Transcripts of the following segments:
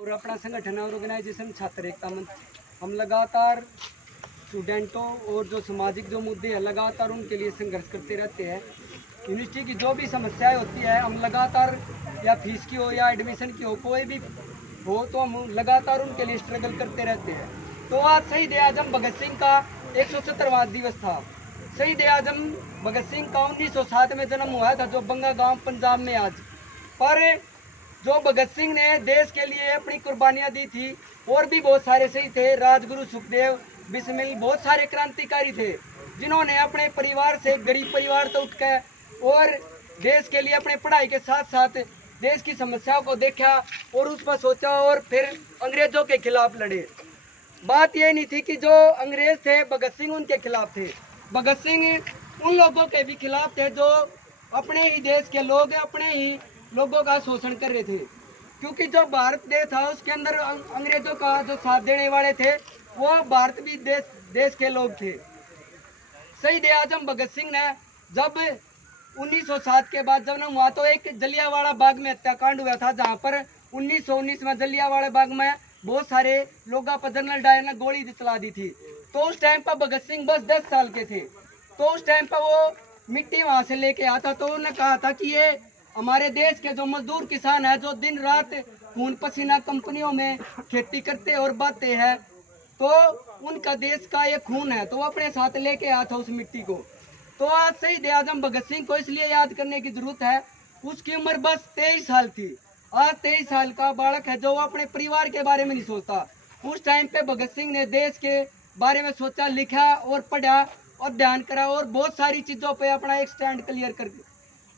और अपना संगठन और ऑर्गेनाइजेशन छात्र एकता मंच, हम लगातार स्टूडेंटों और जो सामाजिक जो मुद्दे हैं लगातार उनके लिए संघर्ष करते रहते हैं। यूनिवर्सिटी की जो भी समस्याएं होती है हम लगातार, या फीस की हो या एडमिशन की हो, कोई भी हो, तो हम लगातार उनके लिए स्ट्रगल करते रहते हैं। तो आज शहीद आजम भगत सिंह का 170वां दिवस था। शहीद आजम भगत सिंह का 1907 में जन्म हुआ था, जो बंगा गांव पंजाब में आज। पर जो भगत सिंह ने देश के लिए अपनी कुर्बानियां दी थी, और भी बहुत सारे शहीद थे, राजगुरु, सुखदेव, बिस्मिल, बहुत सारे क्रांतिकारी थे जिन्होंने अपने परिवार से, गरीब परिवार तो उठकर, और देश के लिए अपने पढ़ाई के साथ साथ देश की समस्याओं को देखा और उस पर सोचा और फिर अंग्रेजों के खिलाफ लड़े। बात ये नहीं थी कि जो अंग्रेज थे भगत सिंह उनके खिलाफ थे, भगत सिंह उन लोगों के भी खिलाफ थे जो अपने ही देश के लोग, अपने ही लोगों का शोषण कर रहे थे। क्योंकि जो भारत देश था उसके अंदर अंग्रेजों का जो साथ देने वाले थे वो भारत भी देश के लोग थे। शहीद आजम भगत सिंह ने जब 1907 के बाद जन्म हुआ तो एक जलियांवाला बाग में हत्याकांड हुआ था, जहां पर 1919 में जलियांवाला बाग में बहुत सारे लोगों पर जनरल डायर ने गोली चला दी थी। तो उस टाइम पर भगत सिंह बस 10 साल के थे। तो उस टाइम पर वो मिट्टी वहां से लेके आता, तो उन्होंने कहा था कि ये हमारे देश के जो मजदूर किसान है, जो दिन रात खून पसीना कंपनियों में खेती करते और बाते हैं, तो उनका देश का ये खून है, तो वो अपने साथ लेके आया था उस मिट्टी को। तो आज शहीद आजम भगत सिंह को इसलिए याद करने की जरूरत है, उसकी उम्र बस 23 साल थी। आज 23 साल का बालक है जो अपने परिवार के बारे में नहीं सोचता। उस टाइम पे भगत सिंह ने देश के बारे में सोचा, लिखा और पढ़ा और ध्यान करा और बहुत सारी चीज़ों पे अपना एक स्टैंड क्लियर कर।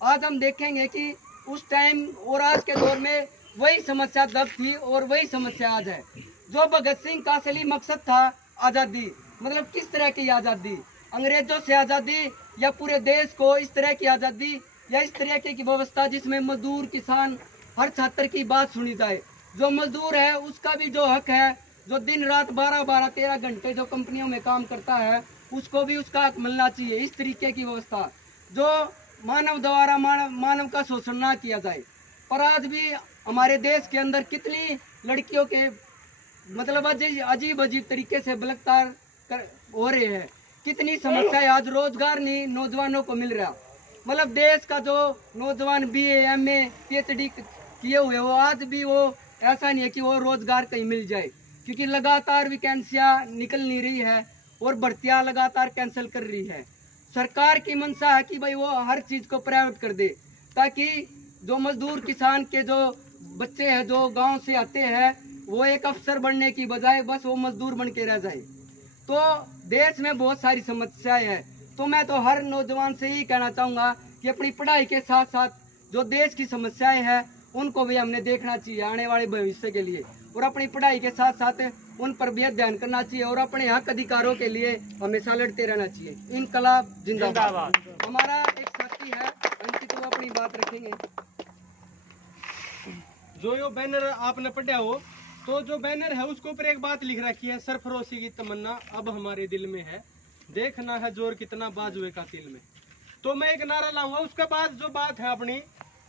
आज हम देखेंगे कि उस टाइम और आज के दौर में वही समस्या तब थी और वही समस्या आज है। जो भगत सिंह का असली मकसद था आज़ादी, मतलब किस तरह की आज़ादी, अंग्रेजों से आज़ादी या पूरे देश को इस तरह की आज़ादी, या इस तरह की व्यवस्था जिसमें मजदूर, किसान, हर छात्र की बात सुनी जाए। जो मजदूर है उसका भी जो हक है, जो दिन रात 12-12, 13 घंटे जो कंपनियों में काम करता है उसको भी उसका हक मिलना चाहिए। इस तरीके की व्यवस्था जो मानव द्वारा मानव का शोषण ना किया जाए। पर आज भी हमारे देश के अंदर कितनी लड़कियों के मतलब अजीब अजीब तरीके से बलात्कार हो रहे हैं, कितनी समस्याएं आज रोजगार नहीं नौजवानों को मिल रहा। मतलब देश का जो नौजवान BA, MA, PhD किए हुए वो आज भी वो ऐसा नहीं है कि वो रोजगार कहीं मिल जाए, क्योंकि लगातार वैकेंसियां निकल नहीं रही है और भर्तियां लगातार कैंसिल कर रही है। सरकार की मंशा है कि भाई वो हर चीज़ को प्राइवेट कर दे, ताकि जो मजदूर किसान के जो बच्चे हैं जो गांव से आते हैं वो एक अफसर बनने की बजाय बस वो मजदूर बन के रह जाए। तो देश में बहुत सारी समस्याएं हैं। तो मैं तो हर नौजवान से ही कहना चाहूँगा कि अपनी पढ़ाई के साथ साथ जो देश की समस्याएं हैं उनको भी हमने देखना चाहिए आने वाले भविष्य के लिए, और अपनी पढ़ाई के साथ साथ उन पर भी ध्यान करना चाहिए और अपने हक अधिकारों के लिए हमेशा लड़ते रहना चाहिए। इनकलाब जिंदाबाद। हमारा एक साथी है अंकित, वो अपनी बात रखेंगे। जो यो बैनर आपने पढ़ा हो, तो जो बैनर है उसके ऊपर एक बात लिख रखी है, सरफरोशी की तमन्ना अब हमारे दिल में है, देखना है जोर कितना बाजुए का तिल में। तो मैं एक नारा लाऊंगा, उसके बाद जो बात है अपनी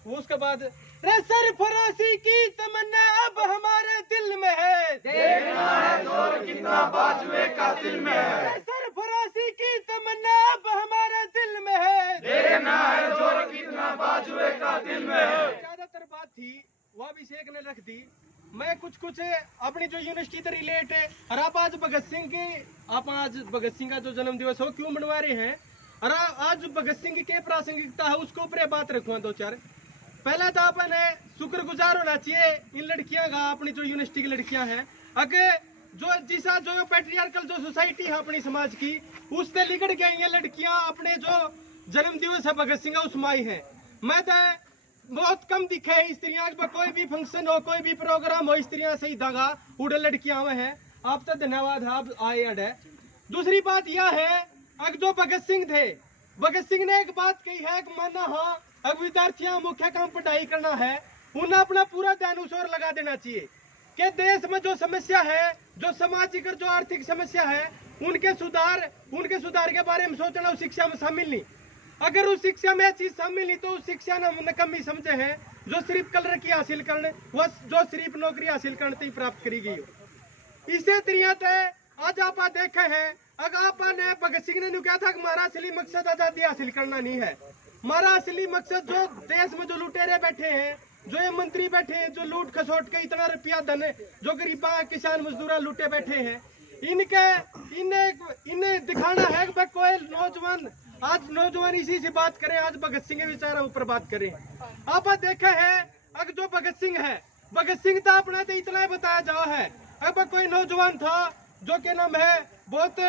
वो उसके बाद, सरफरोशी की तमन्ना अब हमारे दिल में है, देखना है जोर कितना बाजुए का दिल में है, सरफरोशी की तमन्ना अब हमारे दिल में है, देखना है जोर कितना बाजुए का दिल में है। ज्यादातर बात थी वो अभिषेक ने रख दी। मैं कुछ अपनी जो यूनिवर्सिटी से रिलेट है, और आप आज भगत सिंह का जो जन्म दिवस हो क्यों मनवा रहे हैं, और आज भगत सिंह की क्या प्रासंगिकता है उसके ऊपर बात रखूँ दो चार। पहला तो आपने शुक्रगुजार होना चाहिए इन लड़कियां का, अपनी जो यूनिवर्सिटी की लड़कियां हैं, अगर जो पैट्रियार्कल जो सोसाइटी है अपनी समाज की, उससे लिगड़ गई ये लड़कियां अपने जो जन्म दिवस है भगत सिंह का उसमें आई है। मैं तो बहुत कम दिखे है स्त्रियां, कोई भी फंक्शन हो, कोई भी प्रोग्राम हो, स्त्रियां सही धागा उड़े लड़कियां हुए हैं। आप तो धन्यवाद है, आप आए अड है। दूसरी बात यह है, अगर जो भगत सिंह थे, भगत सिंह ने एक बात कही है कि माना हाँ अब विद्यार्थियों मुख्य काम पढ़ाई करना है, उन्हें अपना पूरा ध्यान उस ओर लगा देना चाहिए कि देश में जो समस्या है, जो सामाजिक और जो आर्थिक समस्या है, उनके सुधार के बारे में सोचना उस शिक्षा में शामिल नहीं। अगर उस शिक्षा में चीज शामिल नहीं तो उस शिक्षा ने नकम्मी समझे हैं। जो सिर्फ कलर की हासिल करने वो जो सिर्फ नौकरी हासिल करने प्राप्त करी गई हो। इसे तरीके आज आप देखे हैं अगर आपने भगत सिंह ने कहा था कि हमारा असली मकसद आजादी हासिल करना नहीं है, हमारा असली मकसद जो देश में जो लुटेरे बैठे हैं, जो ये मंत्री बैठे हैं, जो लूट खसोट के इतना रुपया धन जो गरीबा किसान मजदूर लूटे बैठे हैं, इन्हें दिखाना है कि कोई नौजवान आज नौजवान इसी से बात करें, आज भगत सिंह के विचारों ऊपर बात करें। आप देखे है अगर जो भगत सिंह है, भगत सिंह तो अपना तो इतना ही बताया जाओ है, अब कोई नौजवान था जो के नाम है बहुत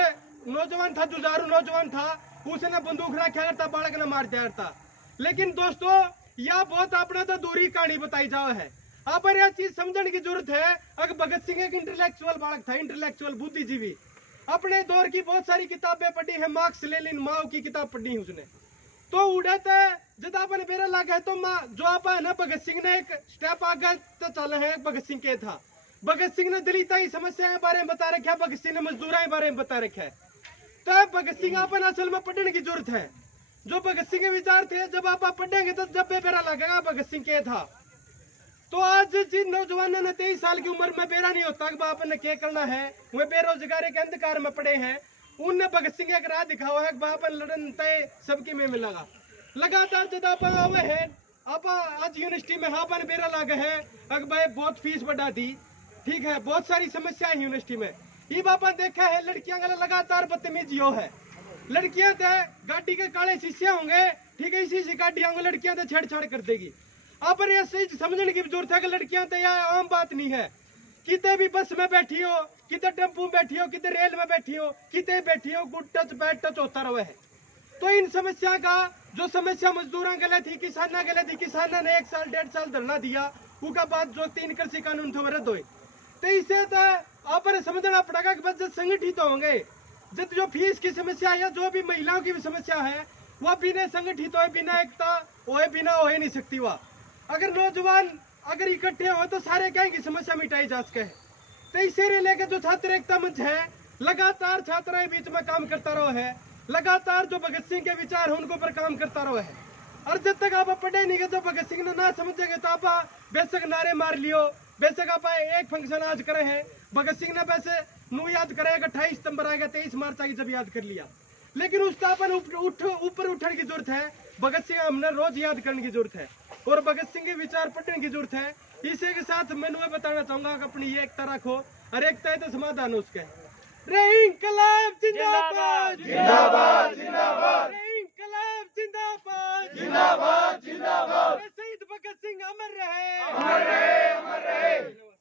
नौजवान था, जुझारू नौजवान था, उसने बंदूक रखा करता, बालक ने मार दिया करता। लेकिन दोस्तों यह बहुत अपने तो दूरी कहानी बताई जाओ है। आप यह चीज समझने की जरूरत है अगर भगत सिंह एक इंटेलेक्चुअल बालक था, इंटेलेक्चुअल बुद्धिजीवी, अपने दौर की बहुत सारी किताबें पढ़ी है, मार्क्स लेनिन माओ की किताब पढ़ी है उसने, तो उड़ते जब आपने बेरा लगा है तो माँ जो आप है ना भगत सिंह ने एक स्टेप आगे तो चला है, भगत सिंह के था, भगत सिंह ने दलिता की समस्या के बारे में बता रखा है, भगत सिंह ने मजदूरा के बारे में बता रखा है। तो भगत सिंह अपन असल में पढ़ने की जरूरत है, जो भगत सिंह के विचार थे जब आप पढ़ेंगे तो जब बेरा लगेगा भगत सिंह के था। तो आज जिन नौजवानों ने 23 साल की उम्र में बेरा नहीं होता कि बाप ने क्या करना है, वे बेरोजगारी के अंधकार में पड़े हैं, उनने भगत सिंह एक राह दिखावा है बाप लड़न तय सबकी में मिलेगा। लगातार जब आप आवे हैं, आप आज यूनिवर्सिटी में हाँ बन बेरा लगे है, अगर भाई बहुत फीस बढ़ा दी, ठीक है, बहुत सारी समस्याएं यूनिवर्सिटी में। ये बापा देखा है लड़कियां का लगातार बदतमीजी हो है, लड़कियां तो गाड़ी के काले शीशे होंगे, ठीक है, इसी से गाड़ी होंगे, लड़कियां तो छेड़छाड़ कर देगी। आप पर यह सही समझने की जरूरत है कि लड़कियां तो यह आम बात नहीं है, कितने भी बस में बैठी हो, कितने टेम्पू में बैठी हो, कितने रेल में बैठी हो, कितने बैठी हो, गुड टच बैड टच होता रहे है। तो इन समस्या का जो समस्या मजदूरों के लिए थी, किसानों के लिए थी, किसानों ने 1 साल 1.5 साल धरना दिया, उसके बाद जो 3 कृषि कानून थे रद्द हुए। तो इसे तो आप समझना पड़ेगा कि बस जब संगठित होंगे, जब जो फीस की समस्या है, जो भी महिलाओं की भी समस्या है, वह बिना संगठित हो, बिना एकता हो, बिना हो ही नहीं सकती। वह अगर नौजवान अगर इकट्ठे हो तो सारे क्या की समस्या मिटाई जा सके। तो इसे लेकर जो छात्र एकता मंच है लगातार छात्रों के बीच में काम करता रहो है, लगातार जो भगत सिंह के विचार है उनको पर काम करता रहो है। और जब तक आप पढ़े नहीं गए जो भगत सिंह ने ना समझेंगे तो आप बेशक नारे मार लियो, बेशक आप एक फंक्शन आज करे हैं, भगत सिंह ने वैसे नू याद करेगा 28 सितंबर आएगा, 23 मार्च आएगी जब याद कर लिया, लेकिन उसका अपन ऊपर उठने की जरूरत है। भगत सिंह हमने रोज याद करने की जरूरत है और भगत सिंह के विचार पढ़ने की जरूरत है। इसी के साथ मैं बताना चाहूंगा कि अपनी एकता रखो और एकता है तो समाधान उसके। इंकलाब जिंदाबाद जिंदाबाद जिंदाबाद इंकलाब जिंदाबाद जिंदाबाद जिंदाबाद शहीद भगत सिंह अमर रहे अमर रहे अमर रहे।